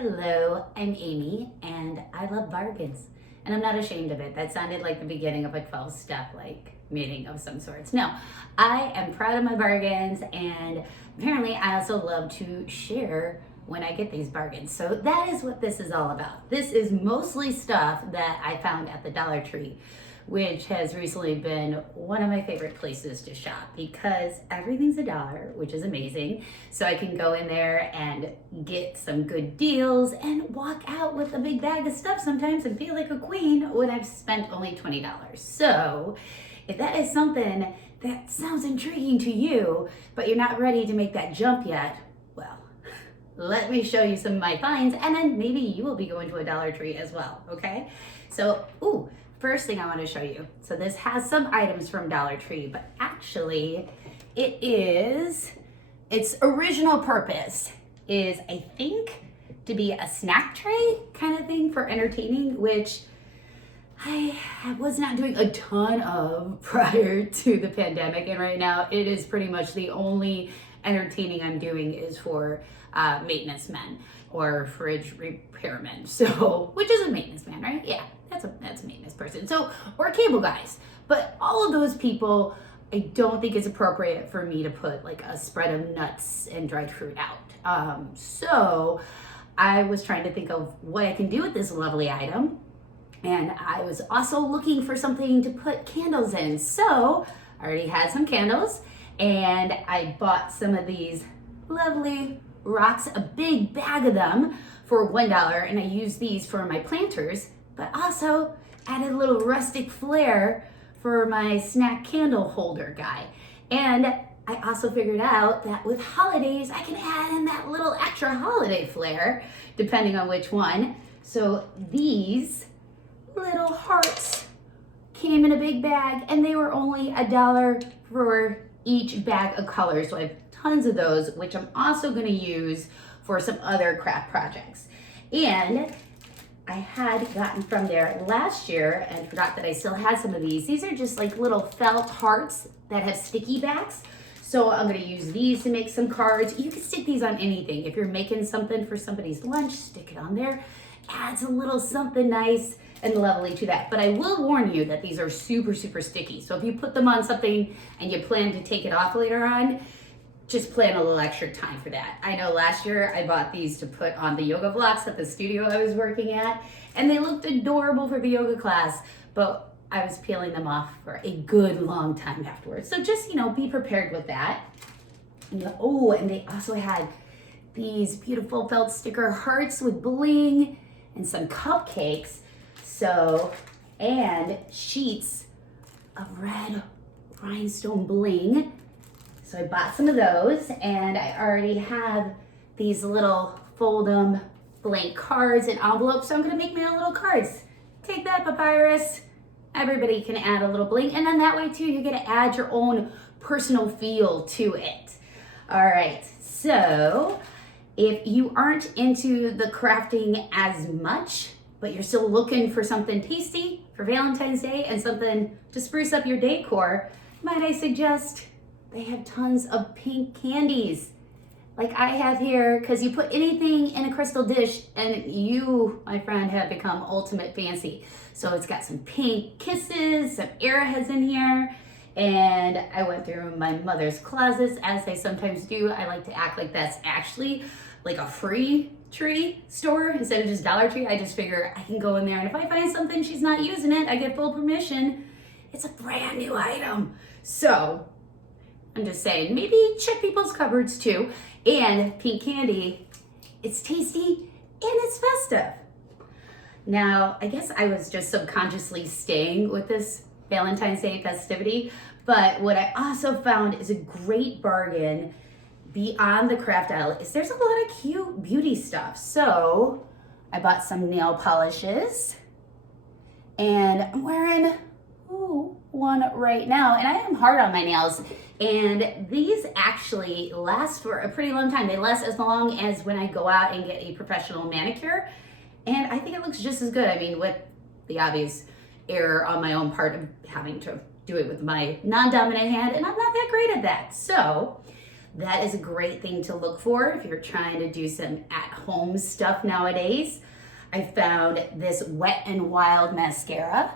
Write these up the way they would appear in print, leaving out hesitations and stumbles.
Hello, I'm Amy, and I love bargains. And I'm not ashamed of it. That sounded like the beginning of a 12-step meeting of some sorts. No, I am proud of my bargains, and apparently I also love to share when I get these bargains. So that is what this is all about. This is mostly stuff that I found at the Dollar Tree, which has recently been one of my favorite places to shop because everything's $1, which is amazing. So I can go in there and get some good deals and walk out with a big bag of stuff sometimes and feel like a queen when I've spent only $20. So if that is something that sounds intriguing to you, but you're not ready to make that jump yet, well, let me show you some of my finds, and then maybe you will be going to a Dollar Tree as well, okay? So, first thing I want to show you. So this has some items from Dollar Tree, but actually its original purpose is, I think, to be a snack tray kind of thing for entertaining, which I was not doing a ton of prior to the pandemic. And right now it is pretty much the only entertaining I'm doing is for maintenance men or fridge repairmen. So, which is a maintenance man, right? Yeah, that's a maintenance person. So, or cable guys. But all of those people, I don't think it's appropriate for me to put like a spread of nuts and dried fruit out. So I was trying to think of what I can do with this lovely item. And I was also looking for something to put candles in. So I already had some candles, and I bought some of these lovely rocks, a big bag of them for $1, and I used these for my planters, but also added a little rustic flair for my snack candle holder guy. And I also figured out that with holidays, I can add in that little extra holiday flair, depending on which one. So these little hearts came in a big bag, and they were only $1 for each bag of colors. So I have tons of those, which I'm also going to use for some other craft projects. And I had gotten from there last year and forgot that I still had some of these. These are just like little felt hearts that have sticky backs. So I'm going to use these to make some cards. You can stick these on anything. If you're making something for somebody's lunch, stick it on there. Adds a little something nice and lovely to that. But I will warn you that these are super, super sticky. So if you put them on something and you plan to take it off later on, just plan a little extra time for that. I know last year I bought these to put on the yoga blocks at the studio I was working at, and they looked adorable for the yoga class, but I was peeling them off for a good long time afterwards. So just, be prepared with that. And they also had these beautiful felt sticker hearts with bling and some cupcakes. So, and sheets of red rhinestone bling. So I bought some of those, and I already have these little fold-em blank cards and envelopes, so I'm gonna make my own little cards. Take that, Papyrus. Everybody can add a little bling, and then that way too, you're gonna add your own personal feel to it. All right, so if you aren't into the crafting as much, but you're still looking for something tasty for Valentine's Day and something to spruce up your decor, might I suggest they have tons of pink candies like I have here, because you put anything in a crystal dish and you, my friend, have become ultimate fancy. So it's got some pink kisses, some arrowheads in here, and I went through my mother's closets, as I sometimes do. I like to act like that's actually like a free tree store instead of just Dollar Tree. I just figure I can go in there, and if I find something she's not using it, I get full permission. It's a brand new item. So I'm just saying, maybe check people's cupboards too. And pink candy, it's tasty and it's festive. Now, I guess I was just subconsciously staying with this Valentine's Day festivity, but what I also found is a great bargain beyond the craft aisle is there's a lot of cute beauty stuff. So I bought some nail polishes, and I'm wearing one right now, and I am hard on my nails, and these actually last for a pretty long time. They last as long as when I go out and get a professional manicure, and I think it looks just as good. I mean, with the obvious error on my own part of having to do it with my non-dominant hand, and I'm not that great at that. So That is a great thing to look for if you're trying to do some at-home stuff nowadays. I found this Wet n Wild mascara,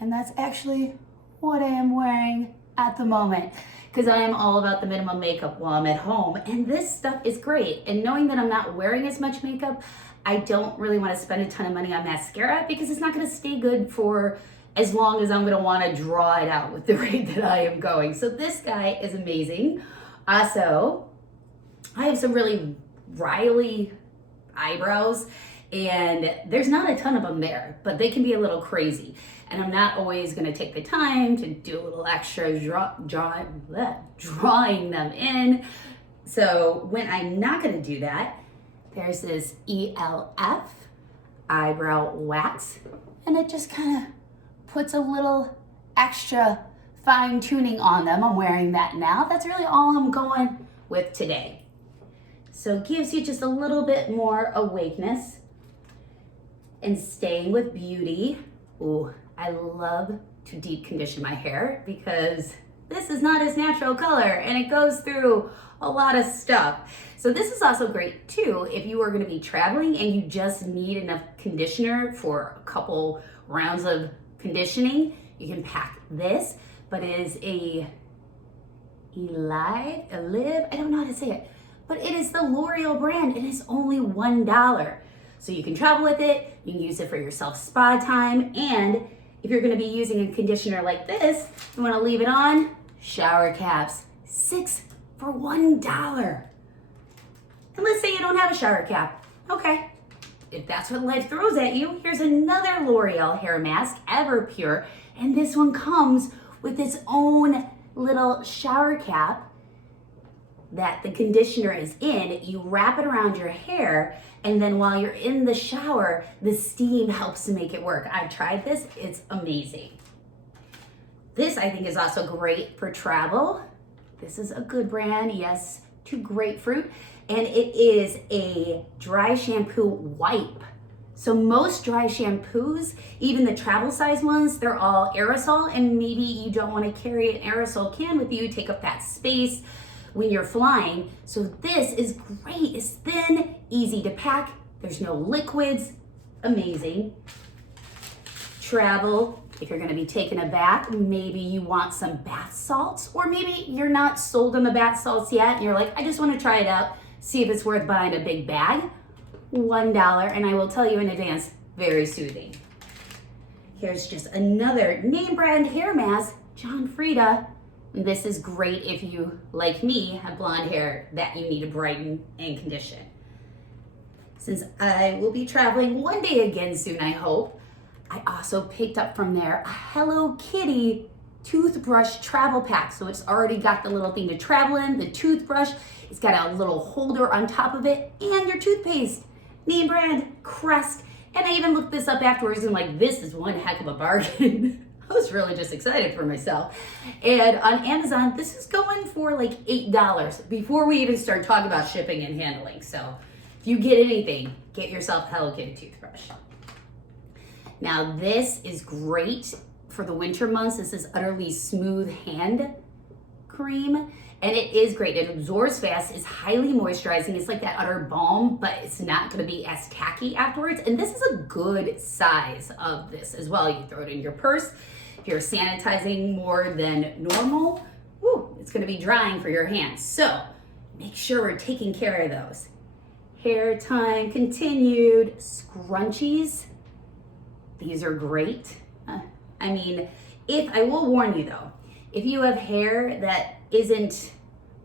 and that's actually what I am wearing at the moment because I am all about the minimum makeup while I'm at home, and this stuff is great. And knowing that I'm not wearing as much makeup, I don't really want to spend a ton of money on mascara because it's not going to stay good for as long as I'm going to want to draw it out with the rate that I am going. So this guy is amazing. Also, I have some really Riley eyebrows, and there's not a ton of them there, but they can be a little crazy. And I'm not always gonna take the time to do a little extra drawing them in. So when I'm not gonna do that, there's this ELF eyebrow wax, and it just kind of puts a little extra fine tuning on them. I'm wearing that now. That's really all I'm going with today. So it gives you just a little bit more awakeness. And staying with beauty, ooh, I love to deep condition my hair because this is not its natural color and it goes through a lot of stuff. So this is also great too if you are going to be traveling and you just need enough conditioner for a couple rounds of conditioning. You can pack this, but it is a Elive, I don't know how to say it, but it is the L'Oreal brand. It is only $1. So you can travel with it, you can use it for your self-spa time, and if you're gonna be using a conditioner like this, you wanna leave it on, shower caps, 6 for $1. And let's say you don't have a shower cap. Okay, if that's what life throws at you, here's another L'Oreal hair mask, Everpure, and this one comes with its own little shower cap that the conditioner is in. You wrap it around your hair, and then while you're in the shower, the steam helps to make it work. I've tried this, it's amazing. This I think is also great for travel. This is a good brand, yes, to Grapefruit, and it is a dry shampoo wipe. So most dry shampoos, even the travel size ones, they're all aerosol, and maybe you don't want to carry an aerosol can with you, take up that space when you're flying. So this is great. It's thin, easy to pack. There's no liquids. Amazing. Travel, if you're going to be taking a bath, maybe you want some bath salts, or maybe you're not sold on the bath salts yet and you're like, I just want to try it out, see if it's worth buying a big bag. $1, and I will tell you in advance, very soothing. Here's just another name brand hair mask, John Frieda. This is great if you, like me, have blonde hair that you need to brighten and condition. Since I will be traveling one day again soon, I hope, I also picked up from there a Hello Kitty toothbrush travel pack. So it's already got the little thing to travel in, the toothbrush, it's got a little holder on top of it, and your toothpaste. Name brand, Crest, and I even looked this up afterwards and I'm like, this is one heck of a bargain. I was really just excited for myself. And on Amazon, this is going for like $8 before we even start talking about shipping and handling. So if you get anything, get yourself a Hello Kitty toothbrush. Now this is great for the winter months. This is Utterly Smooth Hand Cream. And it is great. It absorbs fast, it's highly moisturizing. It's like that utter balm, but it's not gonna be as tacky afterwards. And this is a good size of this as well. You throw it in your purse. If you're sanitizing more than normal, it's gonna be drying for your hands. So make sure we're taking care of those. Hair time continued. Scrunchies, these are great. I mean, I will warn you though, if you have hair that isn't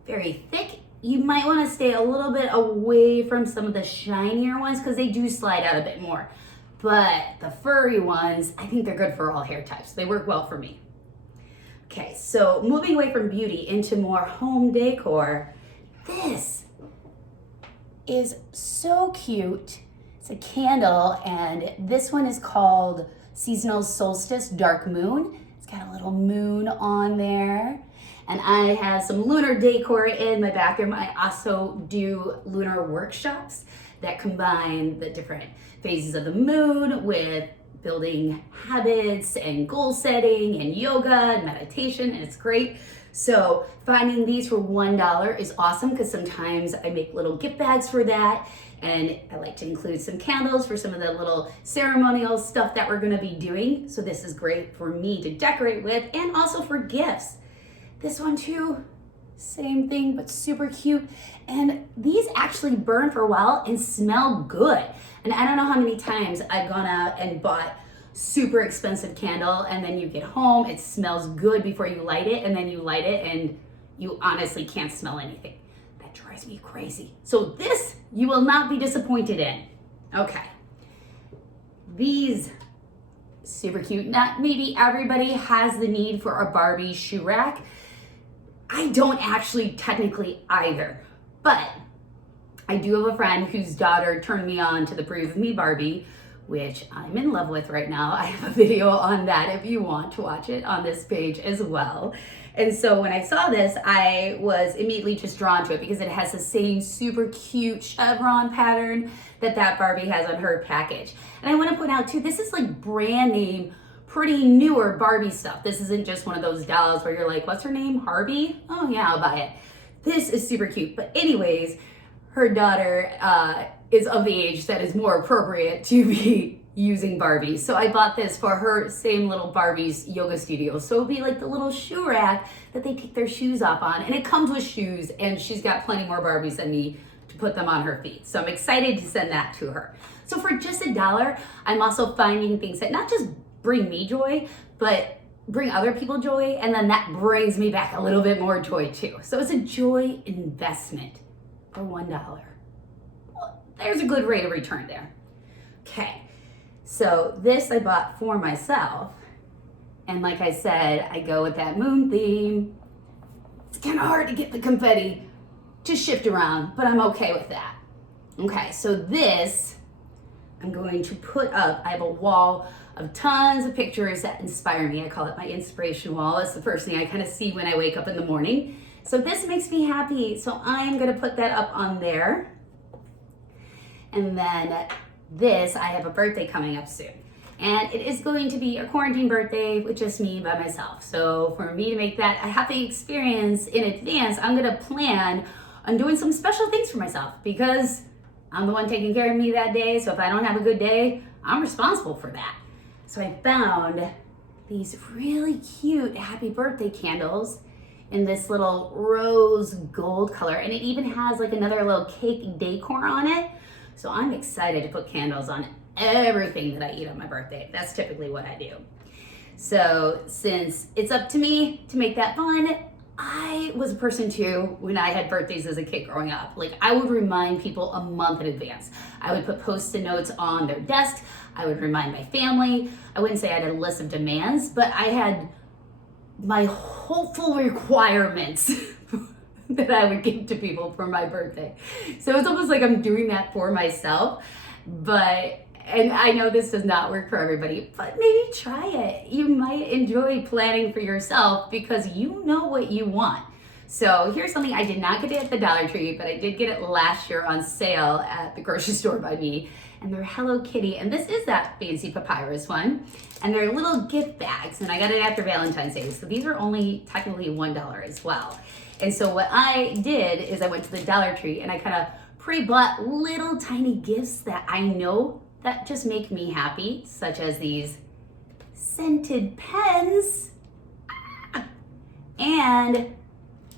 very thick, you might want to stay a little bit away from some of the shinier ones because they do slide out a bit more. But the furry ones, I think they're good for all hair types. They work well for me. Okay, so moving away from beauty into more home decor, this is so cute. It's a candle, and this one is called Seasonal Solstice Dark Moon. It's got a little moon on there. And I have some lunar decor in my bathroom. I also do lunar workshops that combine the different phases of the moon with building habits and goal setting and yoga and meditation, and it's great. So finding these for $1 is awesome because sometimes I make little gift bags for that. And I like to include some candles for some of the little ceremonial stuff that we're gonna be doing. So this is great for me to decorate with and also for gifts. This one too, same thing, but super cute. And these actually burn for a while and smell good. And I don't know how many times I've gone out and bought super expensive candle and then you get home, it smells good before you light it, and then you light it and you honestly can't smell anything. That drives me crazy. So this you will not be disappointed in. Okay. These, super cute. Not maybe everybody has the need for a Barbie shoe rack. I don't actually technically either, but I do have a friend whose daughter turned me on to the Breathe With Me Barbie, which I'm in love with right now. I have a video on that if you want to watch it on this page as well. And so when I saw this, I was immediately just drawn to it because it has the same super cute chevron pattern that Barbie has on her package. And I want to point out too, this is like brand name, pretty newer Barbie stuff. This isn't just one of those dolls where you're like, what's her name? Harvey? Oh yeah, I'll buy it. This is super cute. But anyways, her daughter is of the age that is more appropriate to be using Barbies. So I bought this for her same little Barbie's yoga studio. So it'll be like the little shoe rack that they take their shoes off on. And it comes with shoes, and she's got plenty more Barbies than me to put them on her feet. So I'm excited to send that to her. So for just $1, I'm also finding things that not just bring me joy, but bring other people joy. And then that brings me back a little bit more joy too. So it's a joy investment for $1. Well, there's a good rate of return there. Okay. So this I bought for myself, and like I said, I go with that moon theme. It's kind of hard to get the confetti to shift around, but I'm okay with that. Okay, so this I'm going to put up. I have a wall of tons of pictures that inspire me. I call it my inspiration wall. It's the first thing I kind of see when I wake up in the morning. So this makes me happy, so I'm gonna put that up on there. And then this, I have a birthday coming up soon. And it is going to be a quarantine birthday with just me by myself. So for me to make that a happy experience in advance, I'm gonna plan on doing some special things for myself because I'm the one taking care of me that day. So if I don't have a good day, I'm responsible for that. So I found these really cute happy birthday candles in this little rose gold color. And it even has like another little cake decor on it. So I'm excited to put candles on everything that I eat on my birthday. That's typically what I do. So since it's up to me to make that fun, I was a person too, when I had birthdays as a kid growing up, like I would remind people a month in advance. I would put Post-it notes on their desk. I would remind my family. I wouldn't say I had a list of demands, but I had my hopeful requirements that I would give to people for my birthday. So it's almost like I'm doing that for myself, and I know this does not work for everybody, but maybe try it. You might enjoy planning for yourself because you know what you want. So here's something I did not get it at the Dollar Tree, but I did get it last year on sale at the grocery store by me. And they're Hello Kitty, and this is that fancy papyrus one. And they're little gift bags, and I got it after Valentine's Day. So these are only technically $1 as well. And so what I did is I went to the Dollar Tree and I kind of pre-bought little tiny gifts that I know that just make me happy, such as these scented pens. And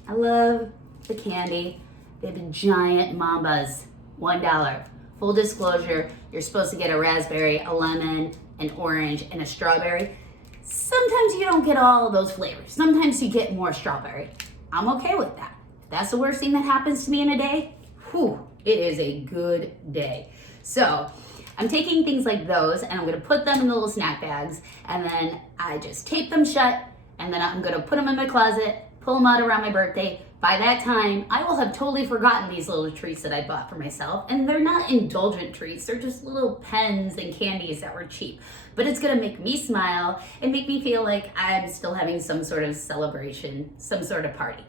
I love the candy. They have giant Mambas, $1. Full disclosure, you're supposed to get a raspberry, a lemon, an orange, and a strawberry. Sometimes you don't get all of those flavors. Sometimes you get more strawberry. I'm okay with that. If that's the worst thing that happens to me in a day, whew, it is a good day. So I'm taking things like those and I'm gonna put them in the little snack bags, and then I just tape them shut, and then I'm gonna put them in my closet, pull them out around my birthday. By that time, I will have totally forgotten these little treats that I bought for myself, and they're not indulgent treats, they're just little pens and candies that were cheap. But it's gonna make me smile and make me feel like I'm still having some sort of celebration, some sort of party.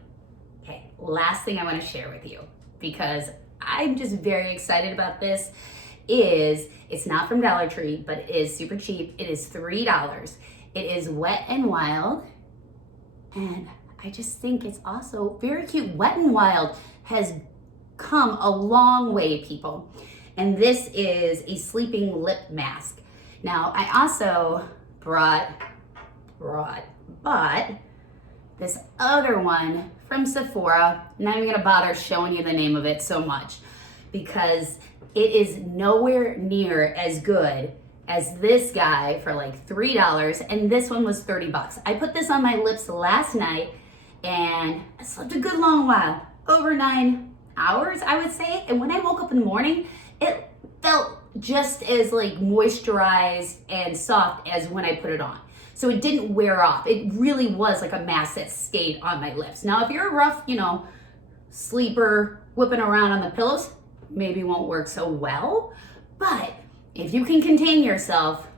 Okay, last thing I wanna share with you, because I'm just very excited about this, is it's not from Dollar Tree, but it is super cheap. It is $3. It is Wet n Wild, and I just think it's also very cute. Wet n Wild has come a long way, people. And this is a sleeping lip mask. Now, I also bought this other one from Sephora. Not even gonna bother showing you the name of it so much because it is nowhere near as good as this guy for like $3, and this one was 30 bucks. I put this on my lips last night and I slept a good long while, over 9 hours, I would say. And when I woke up in the morning, it felt just as like moisturized and soft as when I put it on. So it didn't wear off. It really was like a mask that stayed on my lips. Now, if you're a rough, sleeper, whipping around on the pillows, maybe won't work so well. But if you can contain yourself,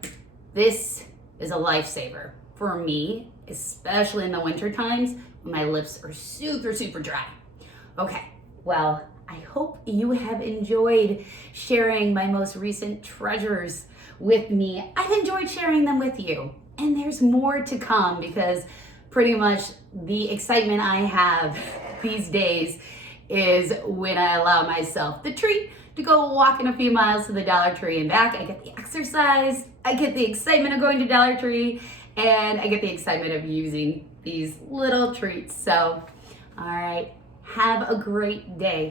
this is a lifesaver for me, especially in the winter times when my lips are super, super dry. Okay, well, I hope you have enjoyed sharing my most recent treasures with me. I've enjoyed sharing them with you. And there's more to come because pretty much the excitement I have these days is when I allow myself the treat to go walking a few miles to the Dollar Tree and back. I get the exercise, I get the excitement of going to Dollar Tree, and I get the excitement of using these little treats. So, all right, have a great day.